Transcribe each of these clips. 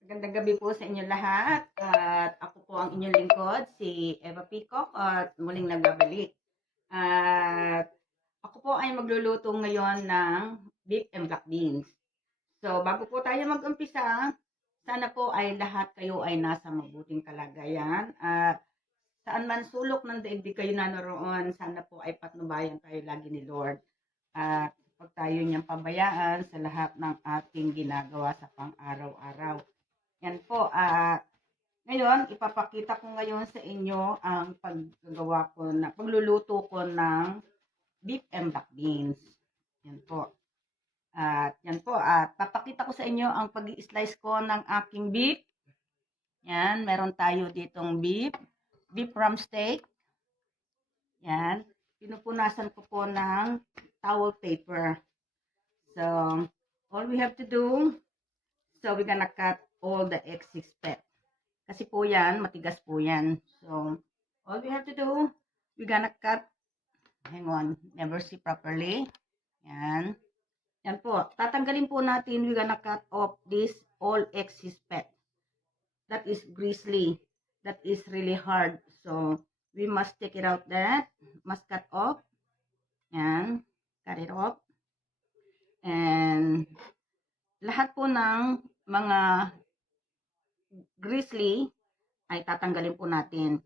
Magandang gabi po sa inyo lahat. At ako po ang inyong lingkod, si Eva Peacock, at muling nagbabalik. At ako po ay magluluto ngayon ng beef and black beans. So, bago po tayo mag-umpisa, sana po ay lahat kayo ay nasa mabuting kalagayan. At saan man sulok ng daigdig kayo naroon, sana po ay patnubayan tayo lagi ni Lord. At pag tayo niyang pabayaan sa lahat ng ating ginagawa sa pang-araw-araw. Yan po, ngayon ipapakita ko ngayon sa inyo ang pagluluto ko ng beef and black beans. Yan po. At yan po, papakita ko sa inyo ang pag-i-slice ko ng aking beef. Yan, meron tayo ditong beef rump steak. Yan, pinupunasan ko po ng towel paper. So, all we have to do, so we're gonna cut all the excess fat. Kasi po yan, matigas po yan. So, all we have to do, we're gonna cut, hang on, never see properly. Yan. Yan po. Tatanggalin po natin, we're gonna cut off this all excess fat. That is gristly. That is really hard. So, we must take it out that. Must cut off. Yan. Cut it off. And, lahat po ng mga gristly ay tatanggalin po natin.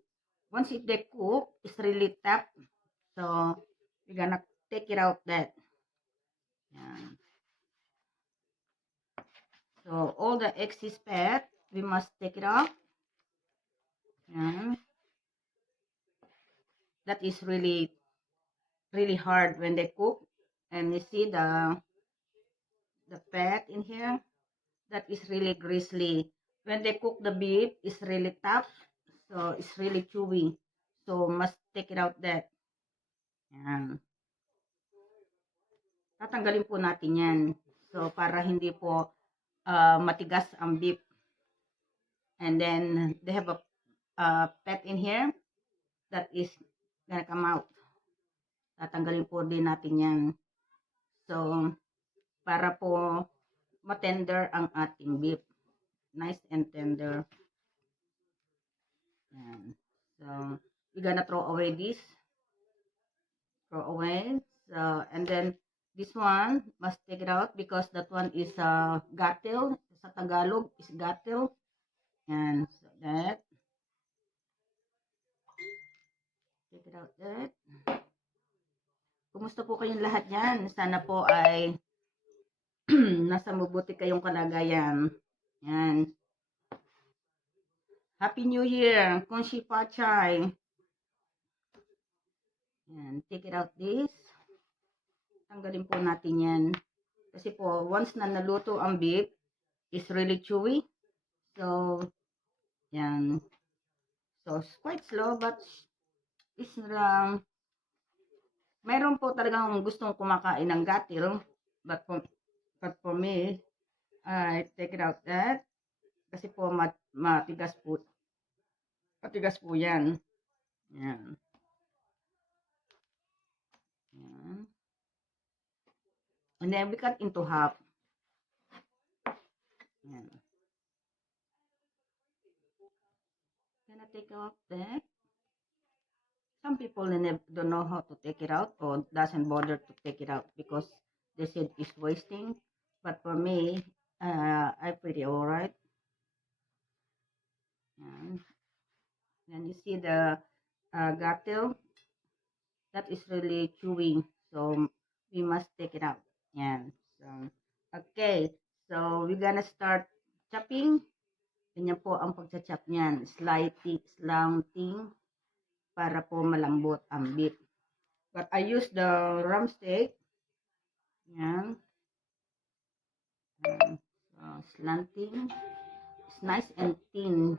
Once if they cook, it's really tough. So, we're gonna take it out that. Yan. So, all the excess fat, we must take it out. Yan. That is really, really hard when they cook. And you see the fat in here. That is really gristly. When they cook the beef, it's really tough. So, it's really chewy. So, must take it out that. Yan. Tatanggalin po natin yan. So, para hindi po matigas ang beef. And then, they have a fat in here that is gonna come out. Tatanggalin po din natin yan. So, para po matender ang ating beef. Nice and tender. Yan. So, we're gonna throw away this. Throw away. So, and then, this one, must take it out because that one is gatil. Sa Tagalog, is gatil. Yan. So, that. Take it out that. Kumusta po kayong lahat yan? Sana po ay nasa mabuti kayong kalagayan. Yan. Happy New Year! Konshi Pachay! Yan. Take it out this. Tanggalin po natin yan. Kasi po, once na naluto ang beef, is really chewy. So, yan. So, it's quite slow, but it's mayroon po talagang gustong kumakain ng gatil. But for me, I take it out that. Kasi po, matigas po. Matigas po yan. Yan. Yan. And then we cut into half. Yan. Gonna take out that. Some people don't know how to take it out or doesn't bother to take it out because they said it's wasting. But for me, I pretty alright. And you see the gatil, that is really chewy. So we must take it out. Yan. So, okay. So we're gonna start chopping. Ganyan po ang pagcha-chop niyan. Slanting para po malambot ang beef. But I use the rump steak. Yan. Slanting. It's nice and thin.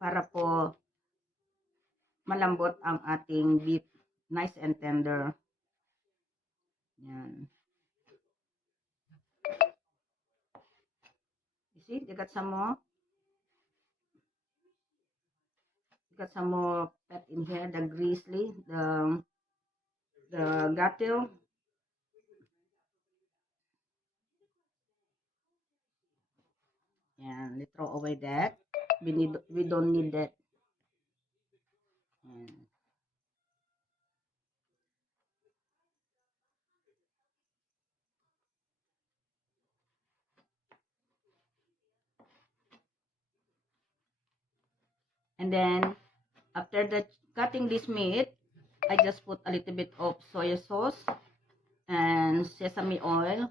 Para po malambot ang ating beef. Nice and tender. Yan. You see, they got some more. Got some more fat in here, the gristly, the gatil. Yan, we throw away that. We don't need that. Yan. And then, after that, cutting this meat, I just put a little bit of soy sauce and sesame oil.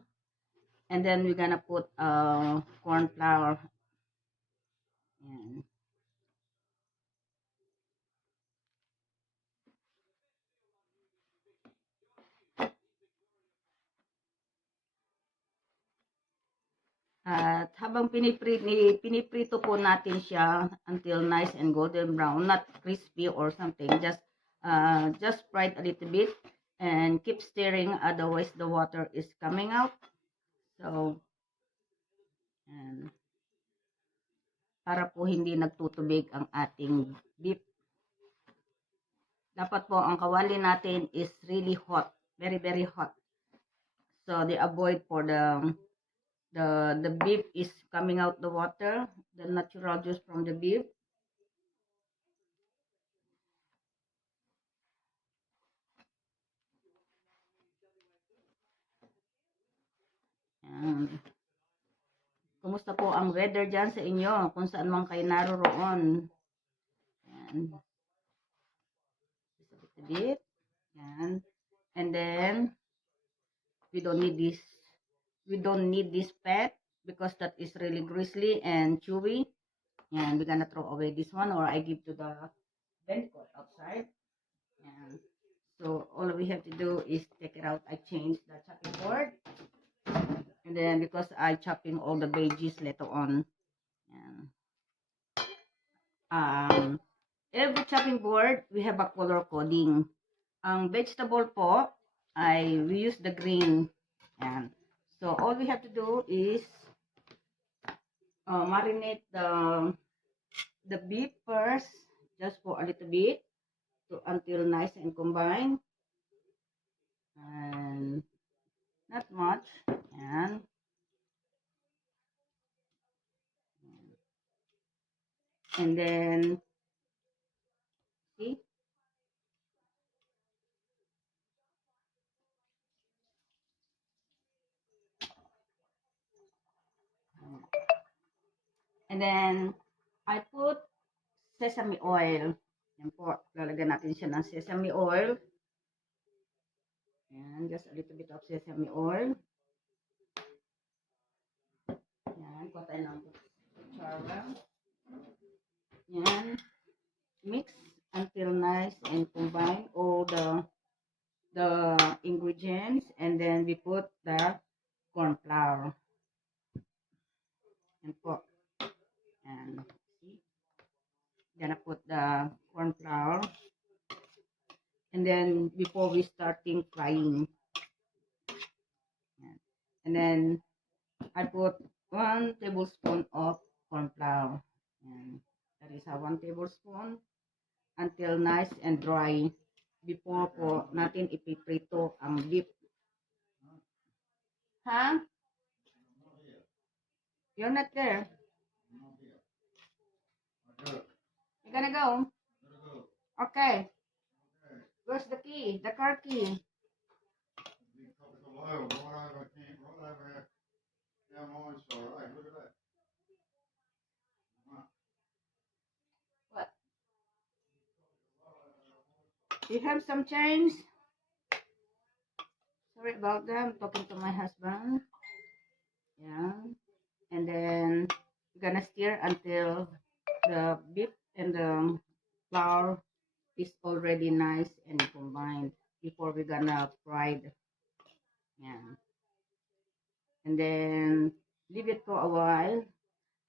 And then we're gonna put corn flour. Yan. At habang piniprito po natin siya until nice and golden brown, not crispy or something, just fry it a little bit and keep stirring, otherwise the water is coming out. So, and para po hindi nagtutubig ang ating beef. Dapat po ang kawali natin is really hot, very very hot. So, they avoid for the beef is coming out the water, the natural juice from the beef. Yan. Kumusta po ang weather dyan sa inyo? Kung saan man kayo naroroon. Yan. Just a little bit. Yan. And then, we don't need this. We don't need this fat because that is really greasy and chewy. Yan. We're gonna throw away this one or I give to the vendor outside. Yan. So, all we have to do is take it out. I change the chopping board. And then, because I chopping all the veggies later on. Yan. Every chopping board, we have a color coding. Ang vegetable po, we use the green. Yan. So, all we have to do is marinate the beef first, just for a little bit, until nice and combined. And not much. Yan. And then, see? And then, I put sesame oil. Yan po, lalagyan natin siya ng sesame oil. Yan, just a little bit of sesame oil. Yan, kuha tayo ng kutsara. Yan, mix until nice and combine all the ingredients, and then we put the corn flour. Yan po. And see, gonna put the corn flour. And then before we starting frying. Yan. And then I put 1 tablespoon of corn flour. And that is a 1 tablespoon until nice and dry before po natin ipiprito ang beef. Huh? You're not there. You gonna go? Okay. Where's the key? The car key. What? You have some change? Sorry about that. I'm talking to my husband. Yeah. And then we're gonna stir until the beef and the flour is already nice and combined before we're gonna fry it. Yeah. And then leave it for a while,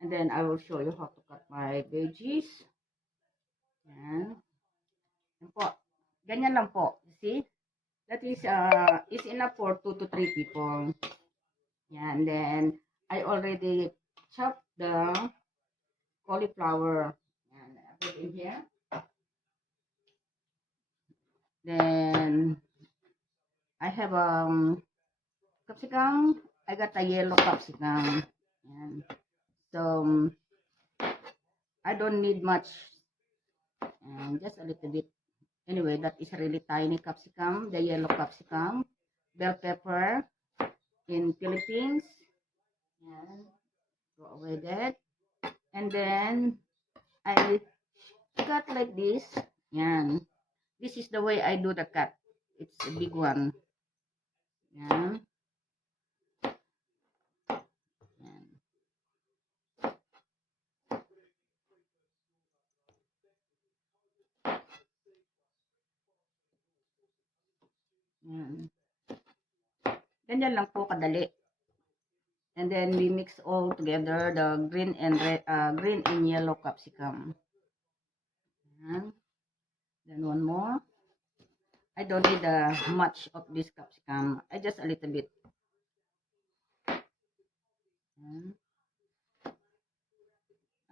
and then I will show you how to cut my veggies. Yan. Yan po. Ganyan lang po. You see? That is enough for 2 to 3 people. Yan. And then I already chopped the cauliflower. Yan. I put in here. Then I have capsicum. I got a yellow capsicum. Yan. So, I don't need much. And just a little bit. Anyway, that is a really tiny capsicum, the yellow capsicum, bell pepper in Philippines. Yan. Go away that. And then, I cut like this. Yan. This is the way I do the cut. It's a big one. Yan. Yan. Yan. Ganyan lang po kadali. And then we mix all together the green and red, green and yellow capsicum. Yan. Then one more. I don't need much of this capsicum. I just a little bit. Yan.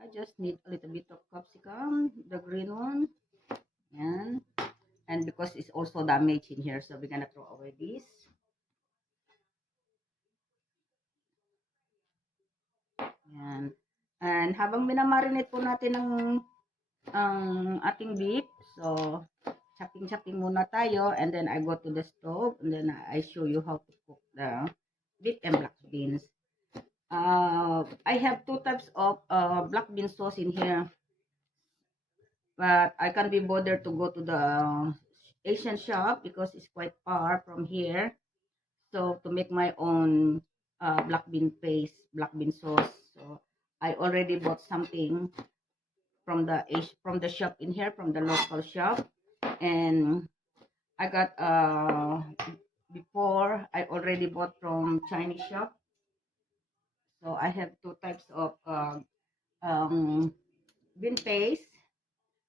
I just need a little bit of capsicum, the green one. Yan. And because it's also damaged in here, so we're gonna throw away this. Yan. And habang minamarinate po natin ang ating beef, so chopping muna tayo, and then I go to the stove, and then I show you how to cook the beef and black beans. I have two types of black bean sauce in here, but I can't be bothered to go to the Asian shop because it's quite far from here. So to make my own black bean paste, black bean sauce, so I already bought something from the shop in here, from the local shop, and I got before I already bought from Chinese shop. So I have two types of bean paste.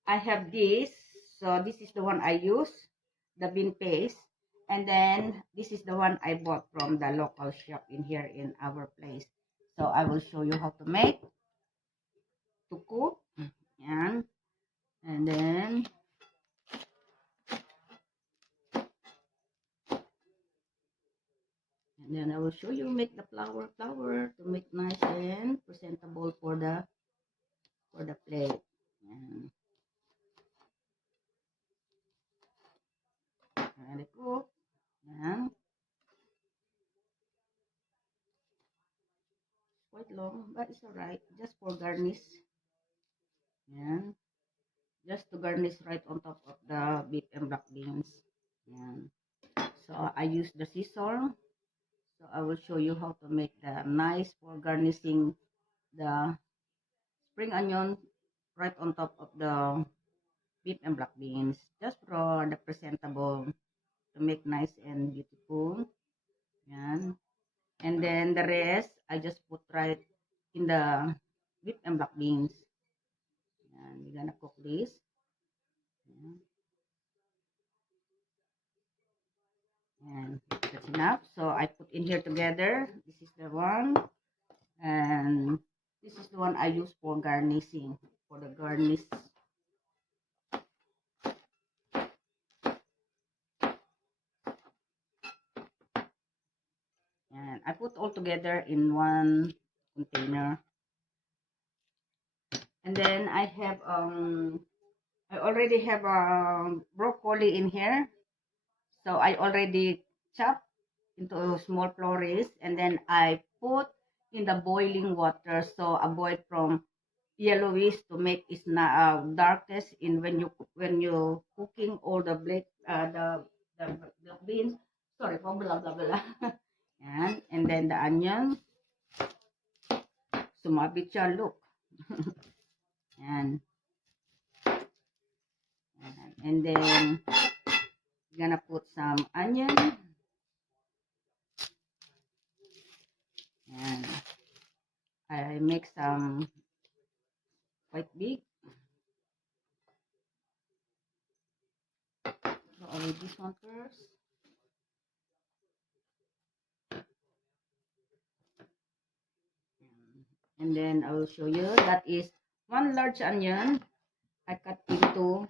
I have this, so this is the one I use, the bean paste, and then this is the one I bought from the local shop in here in our place. So I will show you how to make, to cook, and then I will show you make the flour to make nice and presentable for the plate. Yan. Ready cook. Yan. Quite long, but it's alright. Just for garnish. Yan. Just to garnish right on top of the beef and black beans. Yan. So I use the scissor. So I will show you how to make the nice for garnishing the spring onion right on top of the beef and black beans. Just for the presentable, to make nice and beautiful. Yan. And then the rest, I just put right in the beef and black beans. Yan. We're gonna cook this. Yan. And that's enough. So I put in here together. This is the one. And this is the one I use for garnishing. For the garnish. And I put all together in one container. And then I have I already have broccoli in here. So I already chopped into small flores, and then I put in the boiling water, so avoid from yellowish to make it darkest in when you cooking all the black the beans. Sorry for blah blah blah. And then the onion, sumabit siya, look. and and then gonna put some onion. And I make some quite big. So I'll leave this one first. And then I will show you that is one large onion. I cut into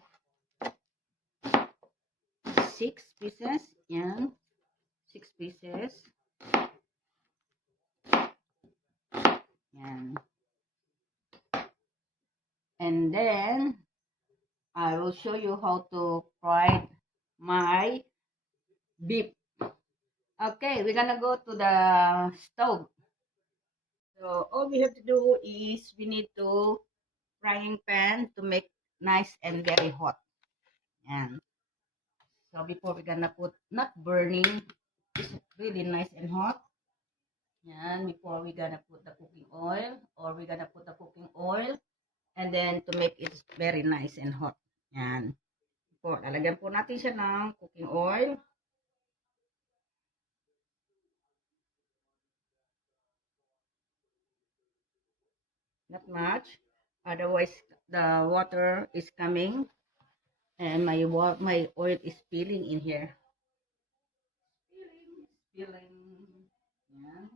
6 pieces. Yan. 6 pieces. Yan. And then I will show you how to fry my beef. Okay, we're gonna go to the stove. So all we have to do is we need to frying pan to make nice and very hot. And so before we're gonna put not burning, it's really nice and hot. And before we're gonna put the cooking oil, or we're gonna put the cooking oil, and then to make it very nice and hot. Yan. Po, lalagyan po natin siya ng cooking oil. Not much. Otherwise, the water is coming and my oil is spilling in here. Spilling. Yan.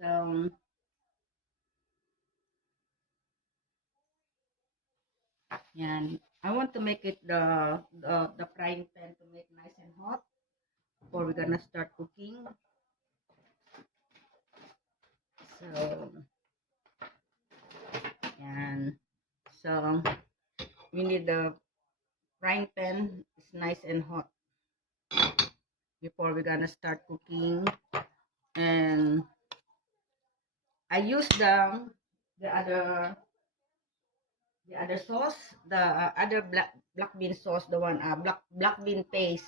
So, yan. I want to make it the frying pan to make nice and hot before we're gonna start cooking. So, yan. So, we need the frying pan is nice and hot before we're gonna start cooking. And I use the other sauce, the other black bean sauce, the one black bean paste.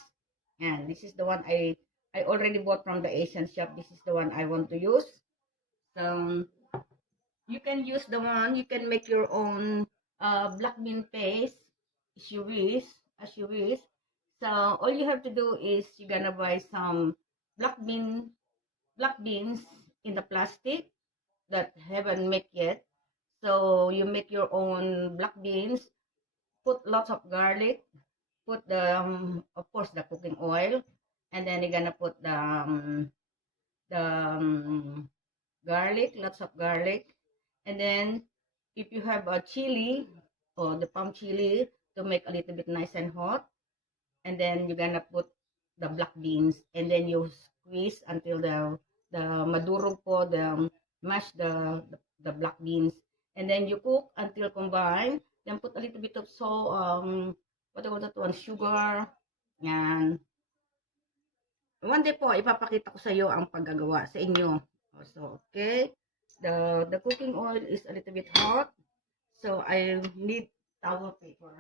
And this is the one I already bought from the Asian shop. This is the one I want to use. So you can use the one, you can make your own black bean paste as you wish. So all you have to do is you're gonna buy some black beans in the plastic that haven't made yet. So you make your own black beans, put lots of garlic, put the of course the cooking oil, and then you're gonna put the garlic, lots of garlic, and then if you have a chili or the palm chili to make a little bit nice and hot, and then you're gonna put the black beans, and then you squeeze until the madurog po, the mash the black beans, and then you cook until combine. Then put a little bit of what do you call that one, sugar. Yan. One day po, ipapakita ko sa iyo ang paggagawa sa inyo. So, okay. The cooking oil is a little bit hot. So, I need towel paper.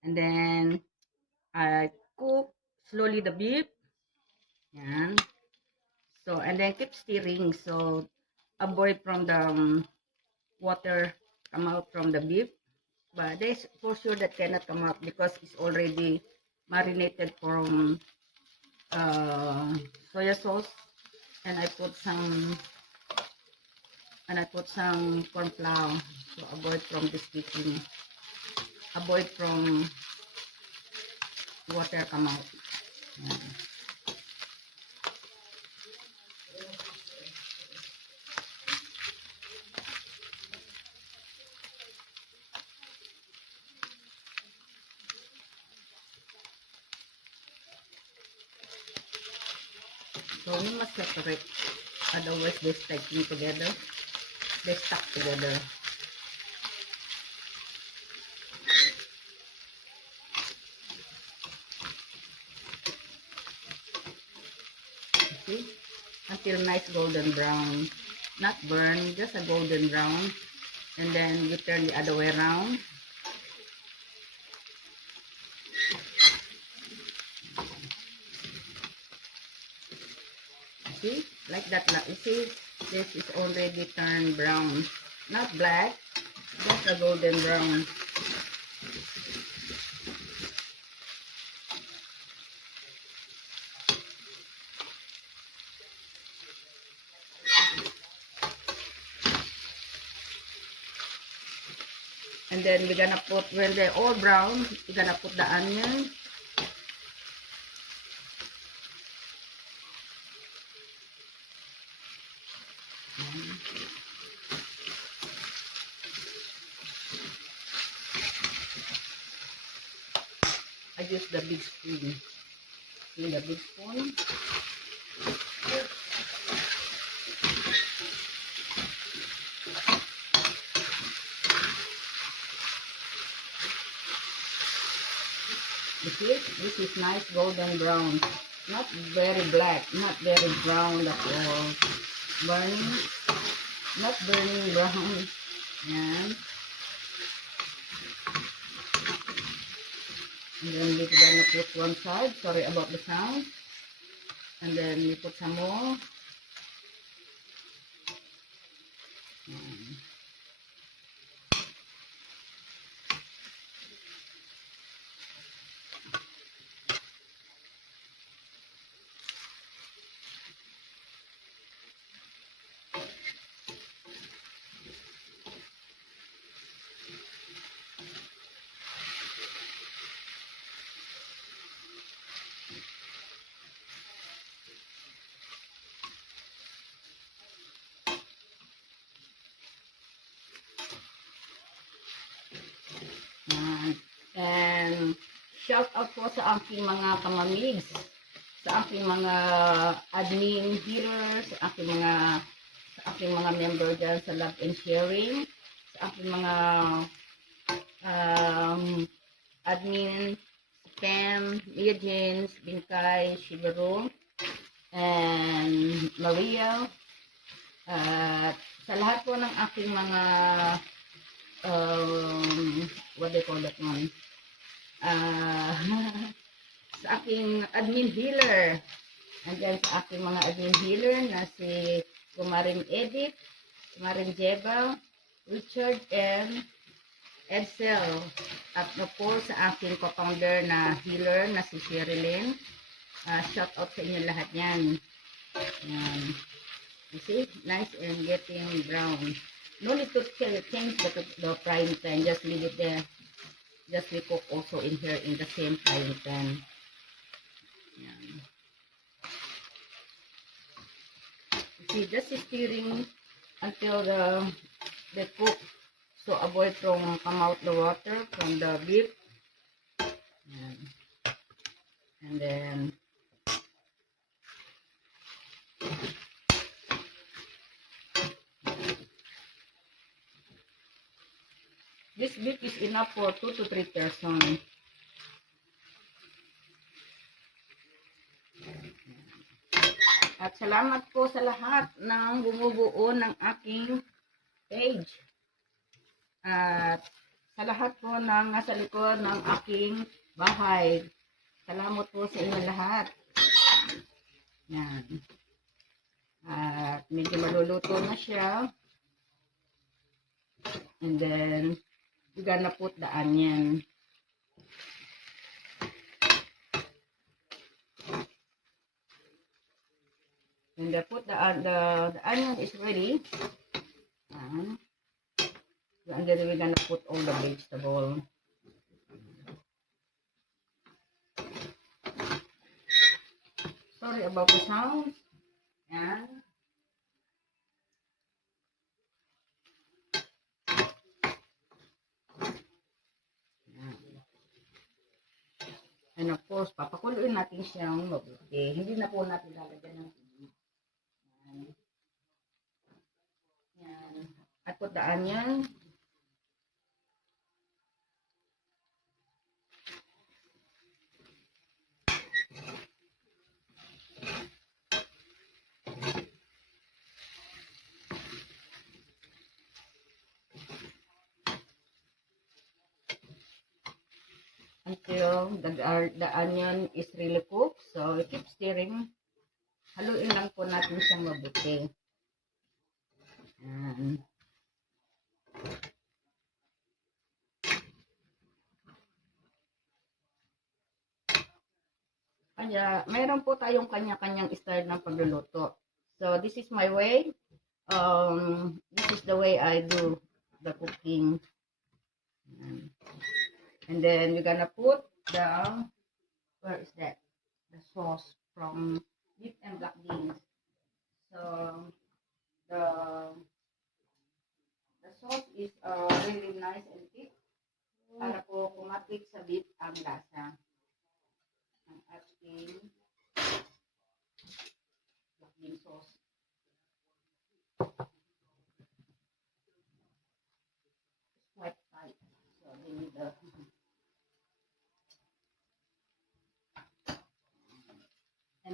And then, I cook slowly the beef. Yan. So, and then keep stirring. So, avoid from the water come out from the beef. But there's for sure that cannot come out because it's already marinated from soya sauce. And I put some corn flour to avoid from the sticking. Avoid from water come out. Yan. So we must separate, otherwise they sticking together. They stuck together. See? Until nice golden brown. Not burn, just a golden brown. And then you turn the other way around. See? Like that. You see? This is already turned brown. Not black, just a golden brown. And then we're gonna put, when they're all brown, we're gonna put the onion. I use the big spoon. using the big spoon. This is nice golden brown. Not very black, not very brown at all. Burning, not burning brown. Yan. And then we're gonna put one side. Sorry about the sound. And then we put some more. Yan. And shout out po sa aking mga kamamigs, sa aking mga admin healers, sa aking mga member dyan sa Love and Sharing, sa aking mga admin, Pam, Eugene, Binkay, Shibaru, and Maria, at sa lahat po ng aking mga what do you call that one? Sa aking admin healer. Andyan sa aking mga admin healer na si Kumarin Edith, Kumarin Jeba, Richard, and Edsel. At po sa aking co-founder na healer na si Sherilyn. Shout out sa inyo lahat yan. Yan. You see? Nice and getting brown. No need to change the frying pan. Just leave it there. Just we cook also in here in the same frying pan. Yan. See, just stirring until they cook. So avoid from come out the water from the beef. Yan. And then this beef is enough for 2 to 3 persons. At salamat po sa lahat ng bumubuo ng aking page. At sa lahat po ng nasa likod ng aking bahay. Salamat po sa inyo lahat. Yan. At medyo maluluto na siya. And then we're gonna put the onion. When they put the onion is ready, and then we're gonna put all the vegetable. Sorry about the sound. Yan. And of course, papakuluin natin siyang mabuti. Hindi na po natin lalagyan ng tubig. Yan. Yan. I put the onion. Until the onion is really cooked. So, we keep stirring. Haluin lang po natin siyang mabuti. Yan. Kanya, mayroon po tayong kanya-kanyang style ng pagluluto. So, this is my way. This is the way I do the cooking. Yan. And then we're gonna put the, where is that? The sauce from beef and black beans. So the sauce is really nice and thick. Para po kumatik sa beef ang lasa. Ang ating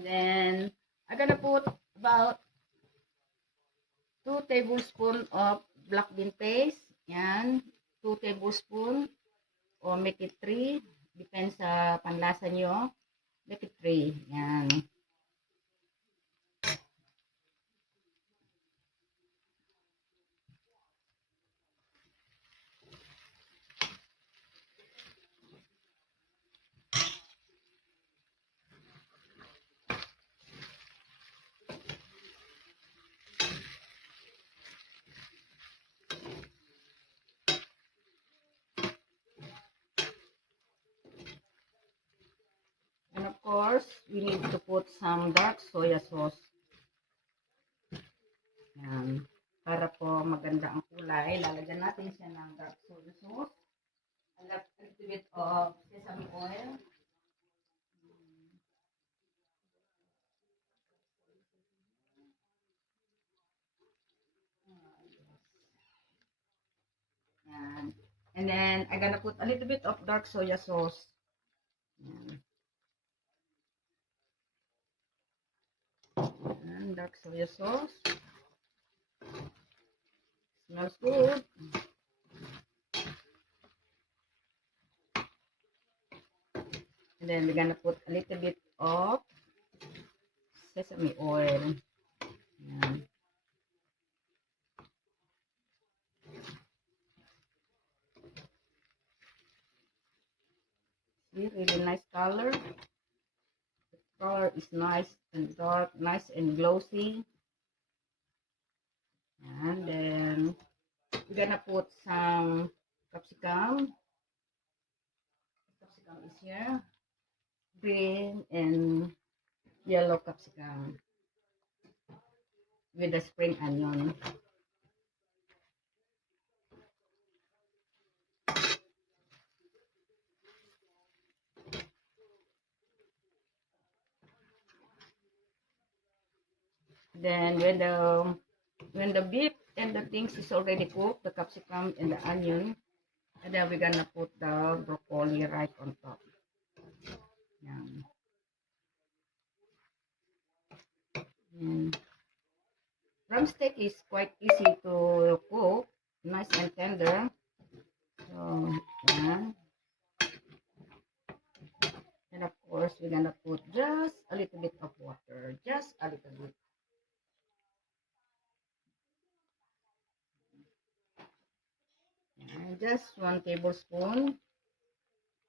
then I'm gonna put about 2 tablespoons of black bean paste. Yan, 2 tablespoons or make it 3. Depends sa panlasa nyo. Make it 3. Yan. And of course, we need to put some dark soya sauce. Yan. Para po maganda ang kulay, lalagyan natin siya ng dark soya sauce. A little bit of sesame oil. Yan. And then, I'm gonna put a little bit of dark soya sauce. Yan. And dark soya sauce. Smells good. And then we're gonna put a little bit of sesame oil. Yan. See, really nice color. The color is nice and dark, nice and glossy. And then we're gonna put some capsicum. Capsicum is here. Green and yellow capsicum with the spring onion. Then when the beef and the things is already cooked, the capsicum and the onion, and then we're gonna put the broccoli right on top. Yan. And drumstick is quite easy to cook, nice and tender. So, yan. And of course, we're gonna put just a little bit of water, just a little bit. And just 1 tablespoon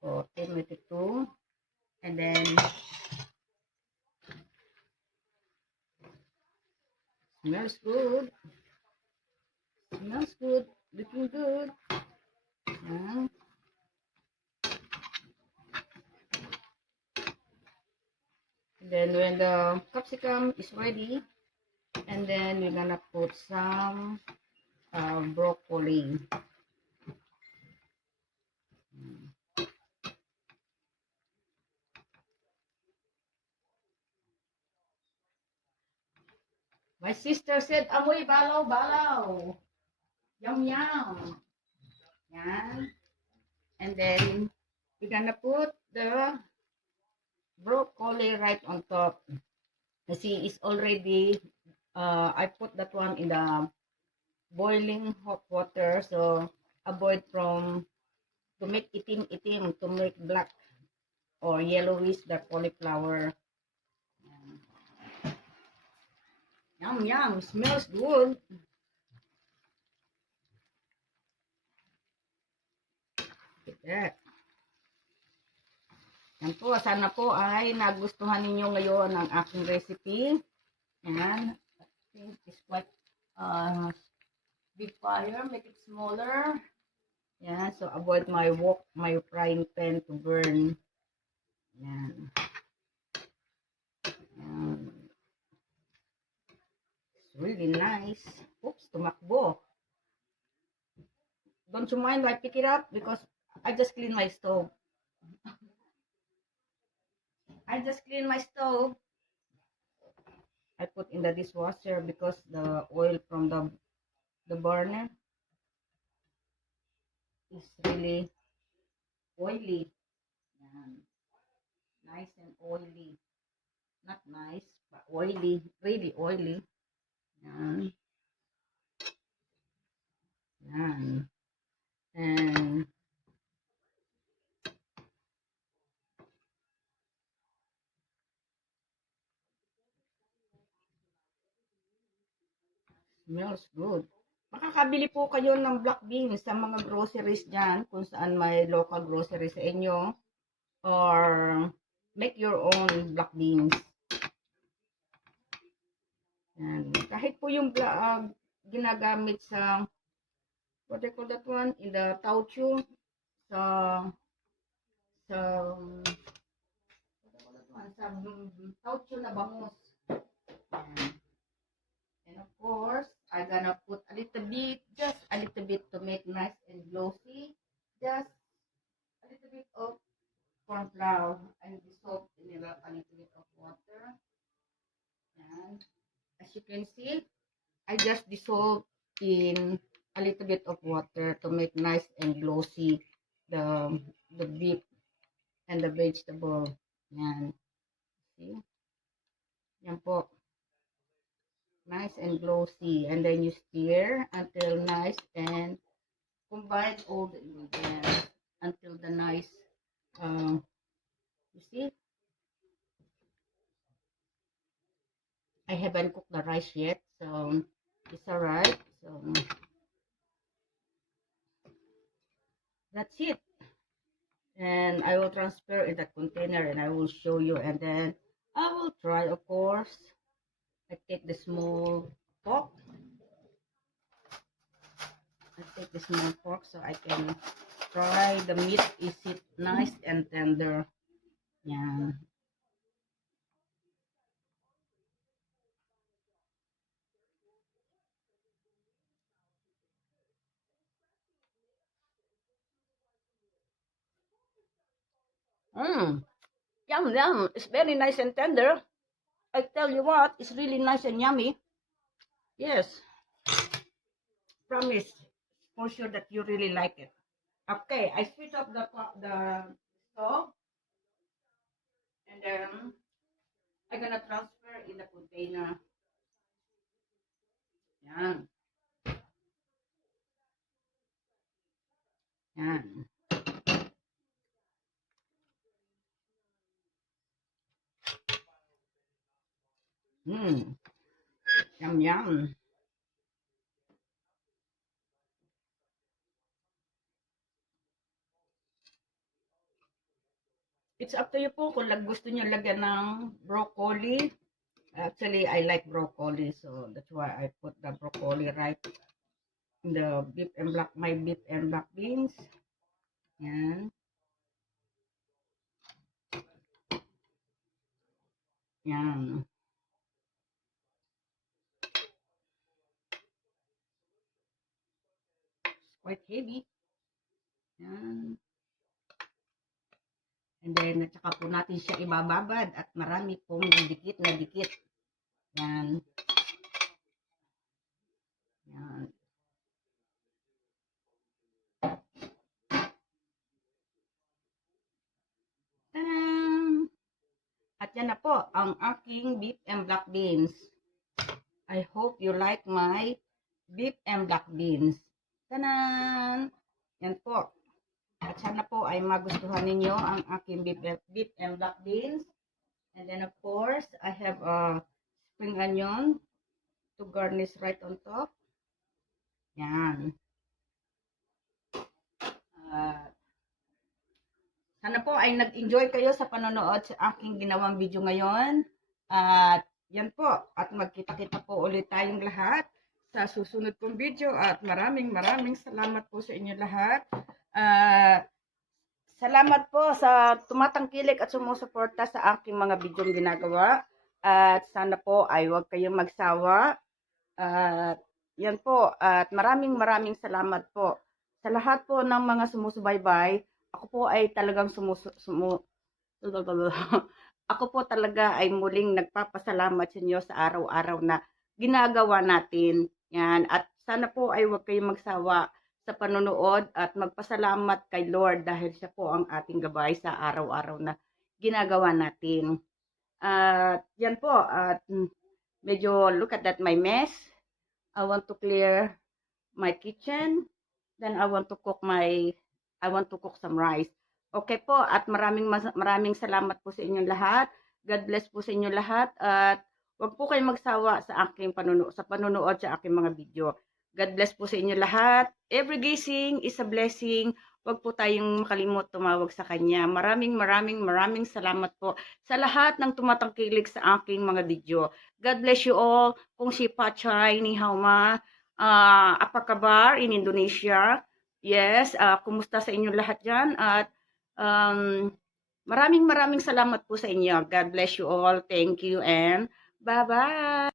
or 22, and then smells good. Smells good, looking good. Yeah. Then when the capsicum is ready, and then we're gonna put some broccoli. My sister said, amoy balaw, balaw. Yum, yum. Yan. And then we're gonna put the broccoli right on top. You see, it's already, I put that one in the boiling hot water, so avoid from to make itim-itim, to make black or yellowish the cauliflower. Yum, yum, smells good. Look at that. Yan po, sana po ay nagustuhan ninyo ngayon ang aking recipe. Yan, I think it's quite big fire, make it smaller. Yan, so avoid my frying pan to burn. Yan. Yan. It's really nice. Oops, tumakbo. Don't you mind I pick it up because I just cleaned my stove. I just cleaned my stove. I put in the dishwasher because the oil from the burner is really oily. Yan. Nice and oily. Not nice, but oily. Really oily. Yan. Yan. And smells good. Makakabili po kayo ng black beans sa mga groceries dyan, kung saan may local groceries sa inyo, or make your own black beans. Yan. Kahit po yung ginagamit sa, what do you call that one, in the tauchu, sa, sa, what do you call that one, sa tauchu na bangus. Yan. And of course, I'm gonna put a little bit, just a little bit to make nice and glossy. Just a little bit of corn flour. I dissolve in a little bit of water. And as you can see, I just dissolve in a little bit of water to make nice and glossy the beef and the vegetable. Yan. See? Yan po. Nice and glossy, and then you stir until nice and combine all the ingredients until the nice you see, I haven't cooked the rice yet, so it's alright. So that's it, and I will transfer in the container and I will show you, and then I will try. Of course, I take the small pork. So I can try the meat. Is it nice and tender? Yeah. Yum, yum. It's very nice and tender. I tell you what, it's really nice and yummy. Yes. Promise. For sure that you really like it. Okay, I switch off the stove, and then I'm gonna transfer in the container. Yan. Yan. Yum, yum. It's up to you po kung gusto niyo lagyan ng broccoli. Actually, I like broccoli, so that's why I put the broccoli right in the my beef and black beans. Yan. Yan. It's quite heavy. Yan. And then, at saka po natin siya ibababad at marami pong dikit na dikit. Yan. Yan. Tadam! At yan na po ang aking beef and black beans. I hope you like my beef and black beans. Tanan! Yan po. At sana po ay magustuhan ninyo ang aking beef and black beans. And then of course, I have a spring onion to garnish right on top. Yan. Sana po ay nag-enjoy kayo sa panonood sa aking ginawang video ngayon. At yan po. At magkita-kita po ulit tayong lahat sa susunod kong video. At maraming salamat po sa inyo lahat. Salamat po sa tumatangkilik at sumusuporta sa aking mga bidyong ginagawa. At sana po ay huwag kayong magsawa. At yan po. At maraming salamat po. Sa lahat po ng mga sumusubaybay, ako po ay talagang ako po talaga ay muling nagpapasalamat sa inyo sa araw-araw na ginagawa natin. Yan. At sana po ay huwag kayong magsawa sa panonood at magpasalamat kay Lord dahil siya po ang ating gabay sa araw-araw na ginagawa natin. At yan po, at medyo look at that my mess. I want to clear my kitchen. Then I want to cook some rice. Okay po, at maraming salamat po sa inyong lahat. God bless po sa inyong lahat at wag po kayong magsawa sa aking panunood sa aking mga video. God bless po sa inyong lahat. Every gising is a blessing. Wag po tayong makalimot tumawag sa kanya. Maraming salamat po sa lahat ng tumatangkilik sa aking mga video. God bless you all. Kung si Pachay ni Hauma, apa kabar in Indonesia? Yes, kumusta sa inyong lahat dyan? At um, maraming salamat po sa inyo. God bless you all. Thank you and bye-bye.